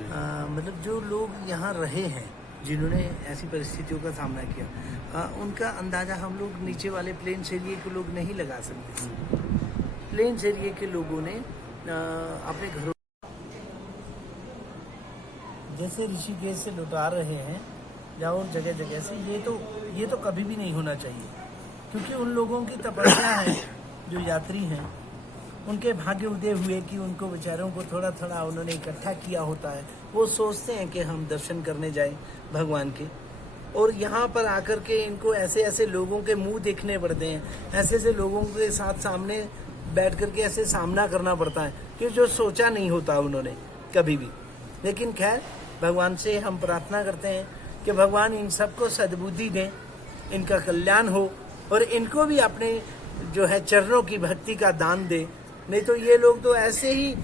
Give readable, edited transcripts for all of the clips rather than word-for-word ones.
मतलब जो लोग यहाँ रहे हैं, जिन्होंने ऐसी परिस्थितियों का सामना किया, उनका अंदाज़ा हम लोग नीचे वाले प्लेन्स एरिए के लोग नहीं लगा सकते। प्लेन्स एरिए के लोगों ने अपने घरों, जैसे ऋषिकेश से लौटा रहे हैं जाओ जगह जगह से, ये तो कभी भी नहीं होना चाहिए, क्योंकि उन लोगों की तपस्या है, जो यात्री हैं उनके भाग्य उदय हुए कि उनको बेचारों को थोड़ा थोड़ा उन्होंने इकट्ठा किया होता है। वो सोचते हैं कि हम दर्शन करने जाएं भगवान के, और यहाँ पर आकर के इनको ऐसे ऐसे लोगों के मुंह देखने पड़ते हैं, ऐसे ऐसे लोगों के साथ सामने बैठ करके ऐसे सामना करना पड़ता है कि जो सोचा नहीं होता उन्होंने कभी भी। लेकिन खैर, भगवान से हम प्रार्थना करते हैं कि भगवान इन सबको सद्बुद्धि दें, इनका कल्याण हो, और इनको भी अपने जो है चरणों की भक्ति का दान दे। नहीं तो ये लोग तो ऐसे ही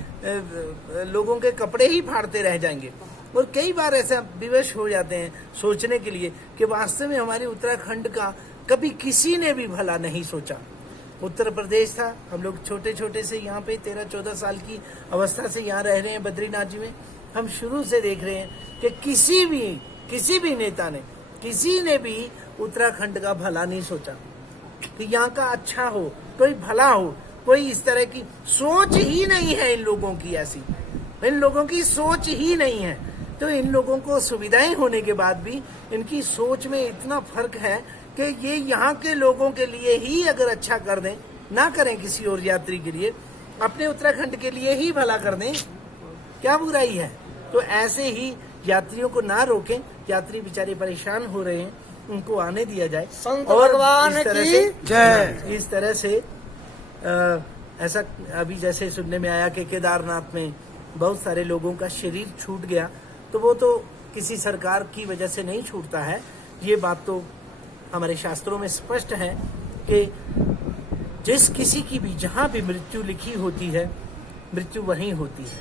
लोगों के कपड़े ही फाड़ते रह जाएंगे। और कई बार ऐसा विवश हो जाते हैं सोचने के लिए कि वास्तव में हमारे उत्तराखंड का कभी किसी ने भी भला नहीं सोचा। उत्तर प्रदेश था, हम लोग छोटे छोटे से यहाँ पे 13-14 साल की अवस्था से यहाँ रह रहे हैं बद्रीनाथ जी में। हम शुरू से देख रहे हैं कि किसी भी नेता ने, किसी ने भी उत्तराखंड का भला नहीं सोचा कि यहाँ का अच्छा हो, कोई भला हो। कोई इस तरह की सोच ही नहीं है इन लोगों की, ऐसी इन लोगों की सोच ही नहीं है। तो इन लोगों को सुविधाएं होने के बाद भी इनकी सोच में इतना फर्क है कि ये यहाँ के लोगों के लिए ही अगर अच्छा कर दें, ना करें किसी और यात्री के लिए, अपने उत्तराखंड के लिए ही भला कर दें, क्या बुराई है। तो ऐसे ही यात्रियों को ना रोकें, यात्री बेचारे परेशान हो रहे हैं, उनको आने दिया जाए। और इस तरह से ऐसा अभी जैसे सुनने में आया कि केदारनाथ में बहुत सारे लोगों का शरीर छूट गया, तो वो तो किसी सरकार की वजह से नहीं छूटता है। ये बात तो हमारे शास्त्रों में स्पष्ट है कि जिस किसी की भी जहां भी मृत्यु लिखी होती है, मृत्यु वहीं होती है।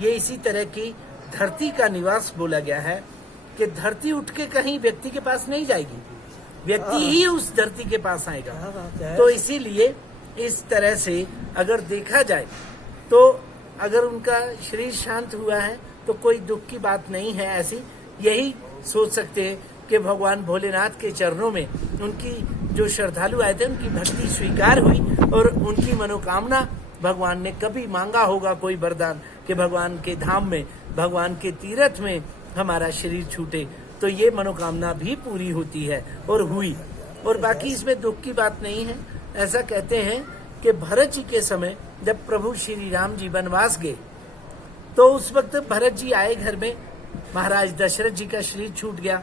ये इसी तरह की धरती का निवास बोला गया है कि धरती उठ के कहीं व्यक्ति के पास नहीं जाएगी, व्यक्ति ही उस धरती के पास आएगा। तो इसीलिए इस तरह से अगर देखा जाए तो अगर उनका शरीर शांत हुआ है तो कोई दुख की बात नहीं है। ऐसी यही सोच सकते हैं कि भगवान भोलेनाथ के चरणों में उनकी जो श्रद्धालु आए थे, उनकी भक्ति स्वीकार हुई और उनकी मनोकामना भगवान ने कभी मांगा होगा कोई वरदान कि भगवान के धाम में, भगवान के तीर्थ में हमारा शरीर छूटे, तो ये मनोकामना भी पूरी होती है और हुई। और बाकी इसमें दुख की बात नहीं है। ऐसा कहते हैं कि भरत जी के समय जब प्रभु श्री राम जी वनवास गए, तो उस वक्त भरत जी आए घर में, महाराज दशरथ जी का शरीर छूट गया।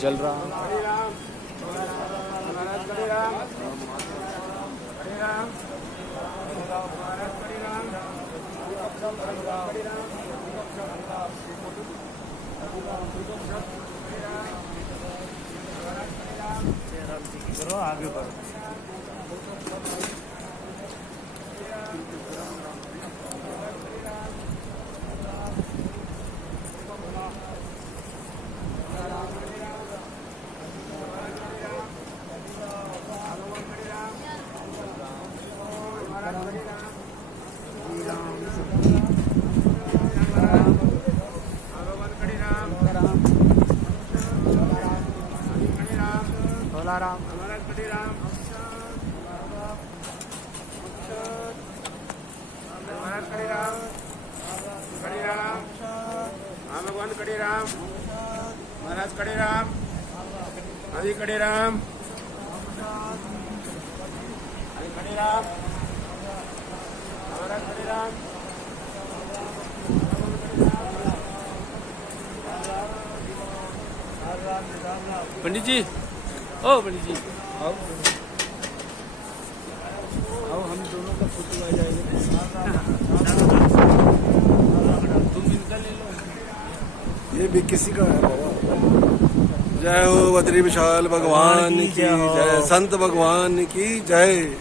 जल राम आगे बढ़ो। राम महाराज कड़ी राम महाराज कड़ी राम हाँ भगवान कड़ी राम महाराज कड़ी राम आदि कड़ी राम आदि कड़ी राम महाराज कड़ी राम पंडित जी, ओ पंडित जी आओ आओ, हम दोनों का फोटो आ जाएगा। तुम इनका ले लो, ये भी किसी का है बाबा। जय हो बद्री विशाल भगवान की जय हो। जय, संत भगवान की जय।